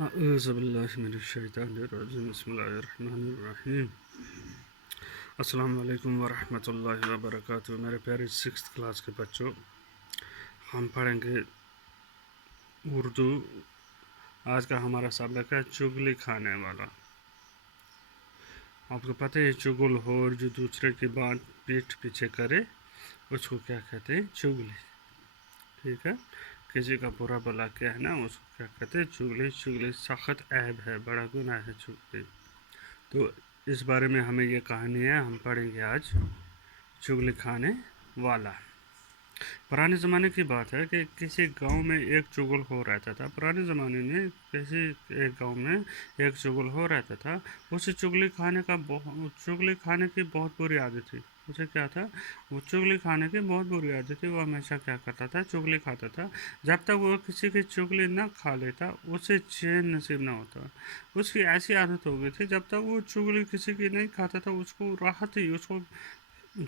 अऊज़ुबिल्लाहिमिनश्शैतानिर्रजीम बिस्मिल्लाहिर्रहमानिर्रहीम। अस्सलाम वालेकुम वरहमतुल्लाहि वबरकातुहू। मेरे प्यारे 6th क्लास के बच्चों, हम पढ़ेंगे उर्दू। आज का हमारा सबक है चुगली खाने वाला। आपको पता है चुगल होर जो दूसरे की बात पीठ पीछे करे उसको क्या कहते हैं? चुगली। ठीक है, किसी का बुरा भला कहना उसको क्या कहते हैं? चुगली। चुगली सख्त ऐब है, बड़ा गुनाह है चुगली। तो इस बारे में हमें ये कहानी है, हम पढ़ेंगे आज चुगली खाने वाला। पुराने ज़माने की बात है कि किसी गांव में एक चुगल हो रहता था। पुराने ज़माने में किसी एक गांव में एक चुगल हो रहता था। उसे चुगली खाने की बहुत बुरी आदत थी। उसे क्या था? वो चुगली खाने की बहुत बुरी आदत थी। वो हमेशा क्या करता था? चुगली खाता था। जब तक वो किसी की चुगली ना खा लेता उसे चैन नसीब ना होता। उसकी ऐसी आदत हो गई थी, जब तक वो चुगली किसी की नहीं खाता था उसको राहत ही, उसको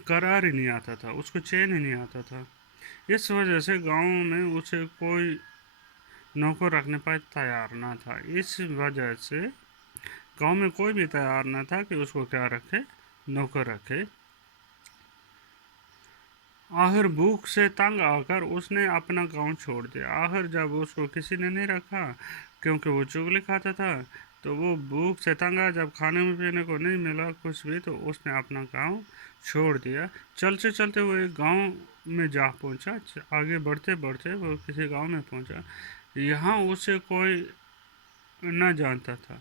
करार ही नहीं आता था, उसको चैन ही नहीं आता था। इस वजह से गांव में उसे कोई नौकर रखने पर तैयार ना था। इस वजह से गांव में कोई भी तैयार ना था कि उसको क्या रखे? नौकर रखे। आखिर भूख से तंग आकर उसने अपना गांव छोड़ दिया। आखिर जब उसको किसी ने नहीं रखा क्योंकि वो चुगली खाता था, तो वो भूख से तंग आया। जब खाने में पीने को नहीं मिला कुछ भी, तो उसने अपना गांव छोड़ दिया। चलते चलते वो एक गांव में जा पहुंचा। आगे बढ़ते बढ़ते वो किसी गांव में पहुंचा। यहाँ उसे कोई न जानता था।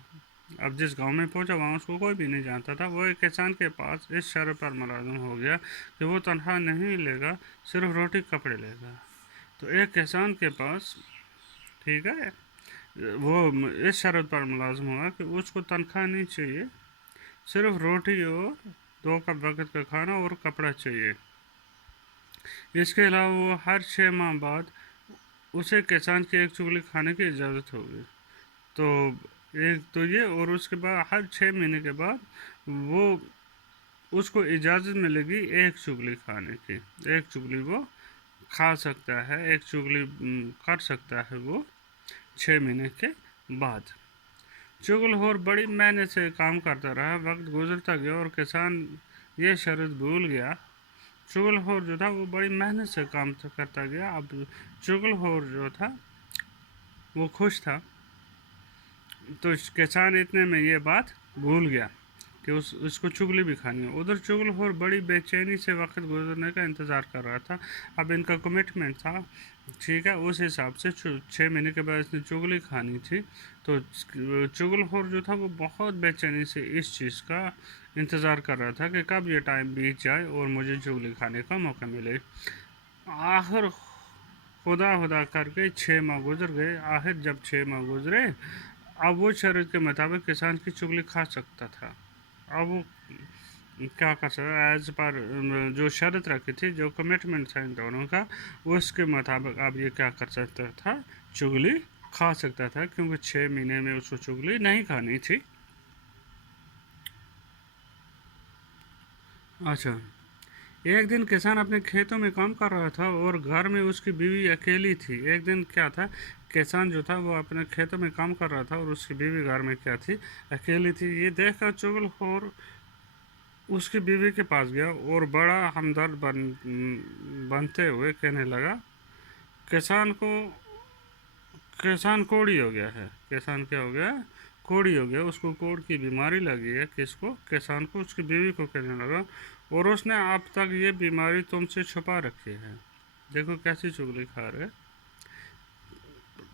अब जिस गांव में पहुंचा वहाँ उसको कोई भी नहीं जानता था। वो एक किसान के पास इस शर्त पर मुलाजिम हो गया कि वो तनख्वाह नहीं लेगा, सिर्फ रोटी कपड़े लेगा। तो एक किसान के पास, ठीक है, वो इस शर्त पर मुलाजिम हुआ कि उसको तनख्वाह नहीं चाहिए, सिर्फ रोटी और 2 कप वक्त का खाना और कपड़ा चाहिए। इसके अलावा वो हर 6 माह बाद उसे किसान की एक चुगली खाने की इजाज़त होगी। तो एक तो ये, और उसके बाद हर 6 महीने के बाद वो उसको इजाज़त मिलेगी एक चुगली खाने की। एक चुगली वो खा सकता है, एक चुगली कर सकता है वो 6 महीने के बाद। चुगलखोर बड़ी मेहनत से काम करता रहा। वक्त गुजरता गया और किसान ये शर्त भूल गया। चुगलखोर जो था वो बड़ी मेहनत से काम करता गया। अब चुगलखोर जो था वो खुश था। तो किसान इतने में ये बात भूल गया कि उसको चुगली भी खानी है। उधर चुगलखोर बड़ी बेचैनी से वक्त गुजरने का इंतज़ार कर रहा था। अब इनका कमिटमेंट था, ठीक है, उस हिसाब से 6 महीने के बाद इसने चुगली खानी थी। तो चुगलखोर जो था वो बहुत बेचैनी से इस चीज़ का इंतज़ार कर रहा था कि कब ये टाइम बीत जाए और मुझे चुगली खाने का मौका मिले। आखिर खुदा खुदा करके 6 माह गुजर गए। आखिर जब 6 माह गुजरे, अब वो शर्त के मुताबिक किसान की चुगली खा सकता था। अब वो क्या कर सकता? एज पर जो शर्त रखी थी, जो कमिटमेंट था इन दोनों का, उसके मुताबिक अब ये क्या कर सकता था? चुगली खा सकता था, क्योंकि 6 महीने में उसको चुगली नहीं खानी थी। अच्छा, एक दिन किसान अपने खेतों में काम कर रहा था और घर में उसकी बीवी अकेली थी। एक दिन क्या था, किसान जो था वो अपने खेतों में काम कर रहा था और उसकी बीवी घर में क्या थी? अकेली थी। ये देखकर चुगलखोर उसकी बीवी के पास गया और बड़ा हमदर्द बनते हुए कहने लगा, किसान को किसान कोढ़ी हो गया है। किसान क्या हो गया? कोढ़ी हो गया। उसको कोढ़ की बीमारी लगी है। किसको? किसान को। उसकी बीवी को कहने लगा, और उसने अब तक ये बीमारी तुमसे छुपा रखी है। देखो कैसी चुगली खा रहे।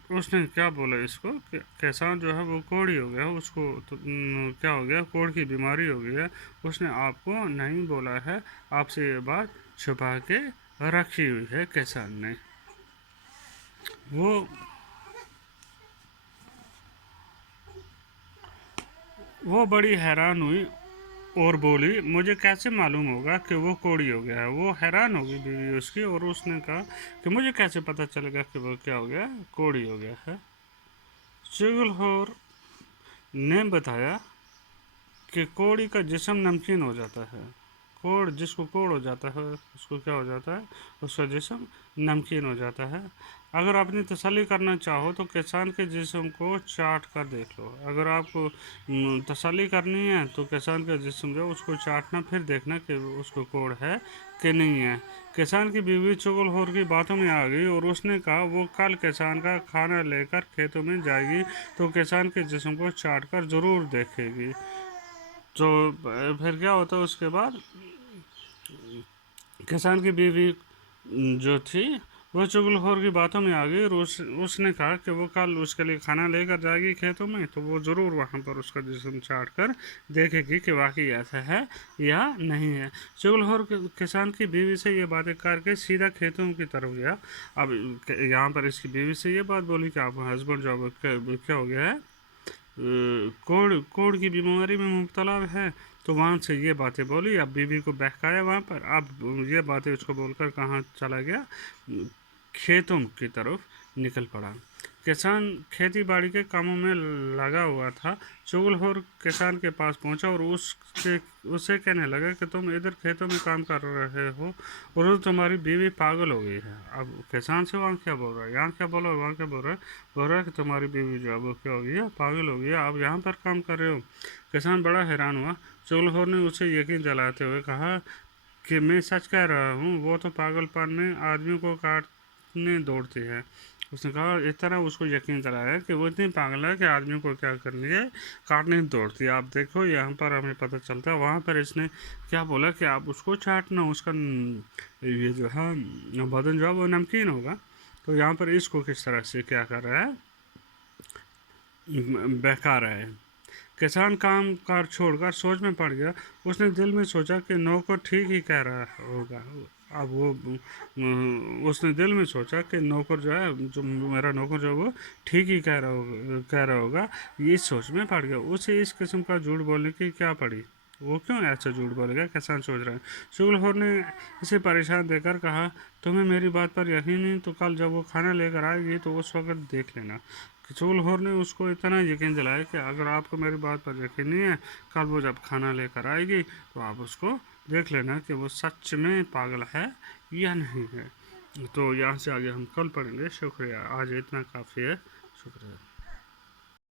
उसने क्या बोला इसको कि किसान जो है वो कोढ़ी हो गया, उसको तो क्या हो गया? कोढ़ की बीमारी हो गई है। उसने आपको नहीं बोला है, आपसे ये बात छुपा के रखी हुई है किसान ने। वो वो बड़ी हैरान हुई और बोली, मुझे कैसे मालूम होगा कि वो कोढ़ी हो गया है? वो हैरान होगी बीवी उसकी, और उसने कहा कि मुझे कैसे पता चलेगा कि वो क्या हो गया? कोढ़ी हो गया है। चुगलखोर ने बताया कि कोढ़ी का जिस्म नमकीन हो जाता है। जिसको कोढ़ हो जाता है उसको क्या हो जाता है? उसका जिस्म नमकीन हो जाता है। अगर अपनी तसल्ली करना चाहो तो किसान के जिस्म को चाट कर देख लो। अगर आपको तसल्ली करनी है तो किसान का जिस्म जो उसको चाटना, फिर देखना कि उसको कोड़ है कि नहीं है। किसान की बीवी चुगलखोर की बातों में आ गई और उसने कहा वो कल किसान का खाना लेकर खेतों में जाएगी तो किसान के जिस्म को चाट कर ज़रूर देखेगी। तो फिर क्या होता है उसके बाद, किसान की बीवी जो थी वो चुगलखोर की बातों में आ गई और उसने कहा कि वो कल उसके लिए खाना लेकर जाएगी खेतों में तो वो ज़रूर वहाँ पर उसका जिस्म चाट कर देखेगी कि वाकई ऐसा है या नहीं है। चुगलखोर किसान की बीवी से ये बातें करके सीधा खेतों की तरफ गया। अब यहाँ पर इसकी बीवी से ये बात बोली कि आप हस्बैंड जो क्या हो गया है, कोढ़ कोढ़ की बीमारी में मुब्तला है। तो वहाँ से ये बातें बोली। अब बीवी को बहकाया वहाँ पर। अब ये बातें उसको बोलकर कहाँ चला गया, खेतों की तरफ निकल पड़ा। किसान खेती बाड़ी के कामों में लगा हुआ था। चुगलखोर किसान के पास पहुंचा और उससे कहने लगा कि तुम इधर खेतों में काम कर रहे हो और तुम्हारी बीवी पागल हो गई है। अब किसान से वहाँ क्या बोल रहा है, यहाँ क्या बोल रहा है, वहाँ क्या बोल रहा है कि तुम्हारी बीवी जो है वो क्या हो गई है, पागल हो गई है, आप यहाँ पर काम कर रहे हो। किसान बड़ा हैरान हुआ। चुगलखोर ने उसे यकीन दिलाते हुए कहा कि मैं सच कह रहा हूँ, वो तो पागलपन में आदमियों को काटने दौड़ती है। उसने कहा, इस तरह उसको यकीन दिलाया कि वो इतनी पागल है कि आदमियों को क्या करनी है, काटने दौड़ती है। आप देखो यहाँ पर हमें पता चलता है। वहाँ पर इसने क्या बोला कि आप उसको चाटना, उसका ये जो है बदन जो है वो नमकीन होगा। तो यहाँ पर इसको किस तरह से क्या कर रहा है, बहका रहा है। किसान काम कार छोड़कर सोच में पड़ गया। उसने दिल में सोचा कि नौकर ठीक ही कह रहा होगा। अब वो उसने दिल में सोचा कि नौकर जो है, जो मेरा नौकर जो है वो ठीक ही कह रहा होगा। ये सोच में पड़ गया। उसे इस किस्म का झूठ बोलने की क्या पड़ी, वो क्यों ऐसा झूठ बोलेगा, किसान सोच रहा है। चुगलखोर ने इसे परेशान देकर कहा, तुम्हें मेरी बात पर यकीन नहीं तो कल जब वो खाना लेकर आएगी तो उस वक्त देख लेना। चुगलखोर ने उसको इतना यकीन दिलाया कि अगर आपको मेरी बात पर यकीन नहीं है, कल वो जब खाना लेकर आएगी तो आप उसको देख लेना कि वो सच में पागल है या नहीं है। तो यहाँ से आगे हम कल पढ़ेंगे। शुक्रिया, आज इतना काफ़ी है। शुक्रिया।